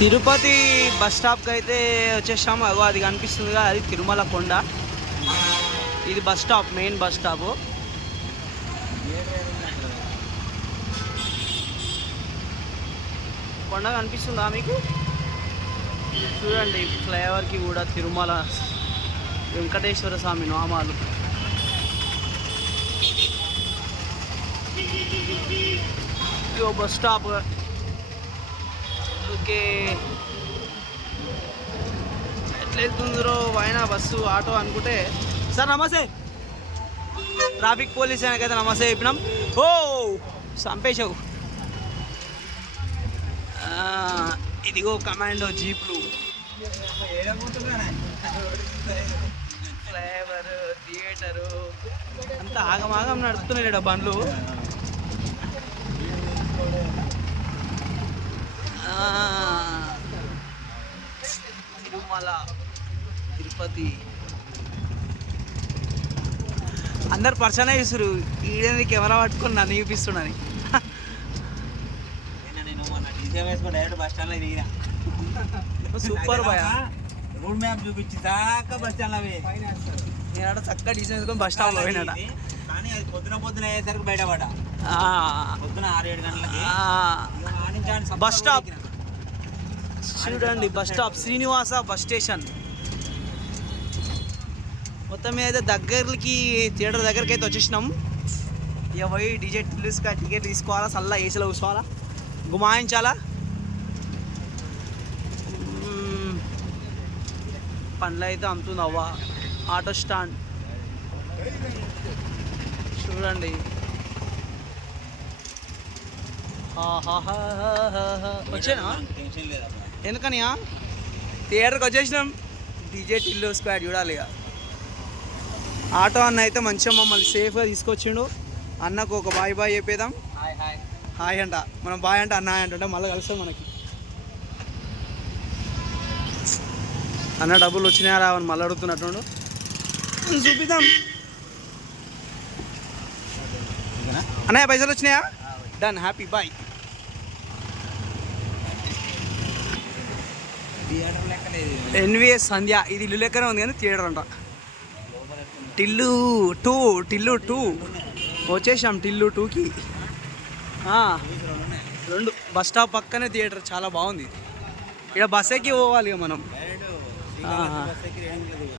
Tirupati bus స్టాప్కి అయితే వచ్చేసాము. అగో అది కనిపిస్తుందిగా, అది తిరుమల కొండ. ఇది bus stop, main bus stop. కొండ కనిపిస్తుందా మీకు? చూడండి, ఫ్లైఓవర్కి కూడా తిరుమల వెంకటేశ్వర స్వామి నామాలు. ఇగో బస్ స్టాప్. ఓకే, ఎట్లా వెళ్తుందో అయినా బస్సు ఆటో అనుకుంటే. సార్ నమస్తే, ట్రాఫిక్ పోలీస్ అయినా నమస్తే చెప్పినాం. ఓ చంపేశావు. ఇదిగో కమాండో జీప్లు, ఫ్లైఓవర్, థియేటరు అంతా ఆగమాగం నడుపుతున్నాయి బండ్లు. తిరుమల తిరుపతి అందరు పర్సనే చూస్తారు. ఈడేంది కెమెరా పట్టుకొని నన్ను చూపిస్తున్నాను. సూపర్ బాయ్, రోడ్ మ్యాప్ చూపించి దాకా బస్ స్టాండ్ నేను చక్కగా డిజైన్ వేసుకొని బస్ స్టాప్లో పోయినాడ. కానీ అది పొద్దున అయ్యేసరికి బయటపడ. పొద్దున 6-7 గంటలకి బస్ స్టాప్ చూడండి. Bus stop Srinivasa bus station. మొత్తం మీద అయితే దగ్గరికి, థియేటర్ దగ్గరికి అయితే వచ్చేసినాం. ఇక పోయి డీజే టిల్లుస్గా టికెట్ తీసుకోవాలా, చల్ల ఏసీలో కూర్చోవాలా, గుమాయించాలా. పండ్లు అయితే అమ్ముతుంది అవ్వ. ఆటో స్టాండ్ చూడండి. వచ్చానా? ఎందుకనియా థియేటర్కి వచ్చేసినాం. డీజే టిల్లు స్క్వాడ్ చూడాలి. ఇక ఆటో అన్న అయితే మంచిగా మమ్మల్ని సేఫ్గా తీసుకొచ్చిండు. అన్నకు ఒక బాయ్ బాయ్ చెప్పేద్దాం. హాయ్ అంట, మనం బాయ్ అంటే అన్న అంటుంటే మళ్ళీ కలుస్తాం మనకి. అన్న డబ్బులు వచ్చినాయా రావని మళ్ళీ అడుగుతున్నట్టు చూపిద్దాం. అన్నయ్య పైసలు వచ్చినాయా? Done, happy, bye. NVS Sandhya, ఇది ఇల్లు లెక్కనే ఉంది కానీ థియేటర్ అంట. టిల్లు టూ వచ్చేసాం. టిల్లు 2కి 2 బస్ స్టాప్ పక్కనే థియేటర్, చాలా బాగుంది. ఇక్కడ బస్ ఎక్కి పోవాలి ఇక మనం.